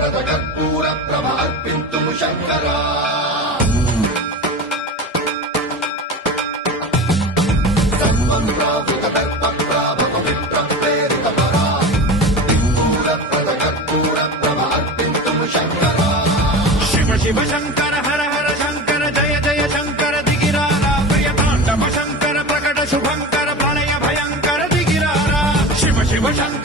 ప్రద కర్పూర ప్రభ అర్పింతుము శంకరా సర్వం ప్రావృత దర్ప ప్రాభవ విప్రం ప్రేరిత పరా కర్పూర ప్రద కర్పూర ప్రభ అర్పింతుము శంకరా శివ శివ శంకర హర హర శంకర జయ జయ శంకర దిగిరారా ప్రియతాండవ శంకర ప్రకట శుభంకర ప్రళయ భయంకర దిగిరారా శివ శివ శంకర